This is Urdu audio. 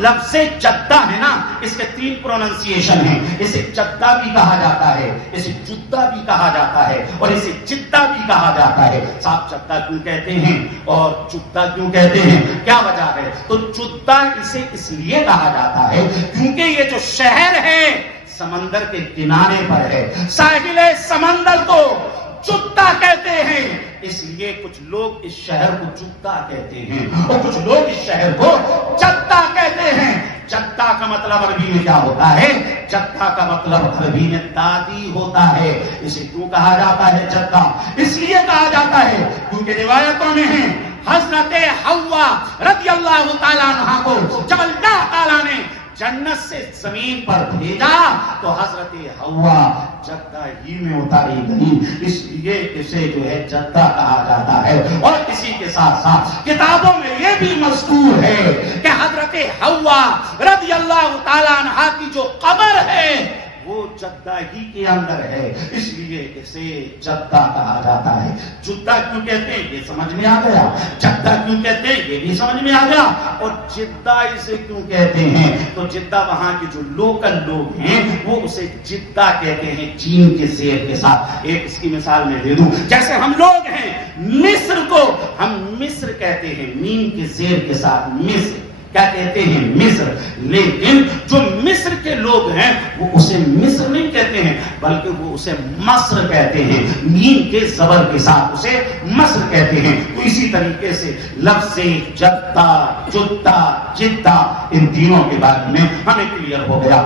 لفظ جدہ ہے نا، اس کے 3 پروننسیشن ہیں. اسے جدہ بھی کہا جاتا ہے، اسے جدہ بھی کہا جاتا ہے، اور اسے جدہ بھی کہا جاتا ہے. صاحب جدہ کیوں کہتے ہیں اور جدہ کیوں کہتے ہیں، کیا وجہ ہے؟ تو جدہ اسے اس لیے کہا جاتا ہے کیونکہ یہ جو شہر ہے سمندر کے کنارے پر ہے. ساحل سمندر کو جدہ کہتے ہیں، اس لیے کچھ لوگ اس شہر کو جدہ کہتے ہیں اور کچھ لوگ اس شہر کو جدہ کہتے ہیں. جدہ کا مطلب عربی میں کیا ہوتا ہے؟ جدہ کا مطلب عربی میں دادی ہوتا ہے. اسے کیوں کہا جاتا ہے جدہ؟ اس لیے کہا جاتا ہے کیونکہ روایتوں میں ہے حضرت حوا رضی اللہ تعالیٰ عنہا کو جب اللہ تعالیٰ نے جنت سے زمین پر بھیجا تو حضرت حوا جدہ ہی میں اتاری گئی، اس لیے اسے جو ہے جدہ کہا جاتا ہے. اور اسی کے ساتھ ساتھ کتابوں میں یہ بھی مذکور ہے کہ حضرت حوا رضی اللہ تعالیٰ عنہا کی جو قبر ہے وہ جدہ ہی کے اندر ہے، اس لیے اسے جدہ کہا جاتا ہے. جدہ کیوں کہتے ہیں یہ سمجھ میں آ گیا، جدہ کیوں کہتے ہیں یہ بھی سمجھ میں آ گیا. اور جدہ اسے کیوں کہتے ہیں تو جدہ وہاں کے جو لوکل لوگ ہیں وہ اسے جدہ کہتے ہیں چین کے زیر کے ساتھ. ایک اس کی مثال میں دے دوں، جیسے ہم لوگ ہیں مصر کو ہم مصر کہتے ہیں میم کے زیر کے ساتھ، مصر کیا کہتے ہیں؟ مصر. لیکن جو مصر کے لوگ ہیں وہ اسے مصر نہیں کہتے ہیں بلکہ وہ اسے مصر کہتے ہیں، میم کے زبر کے ساتھ اسے مصر کہتے ہیں. تو اسی طریقے سے لفظ جدہ، جدہ، جدہ، ان تینوں کے بارے میں ہمیں کلیئر ہو گیا.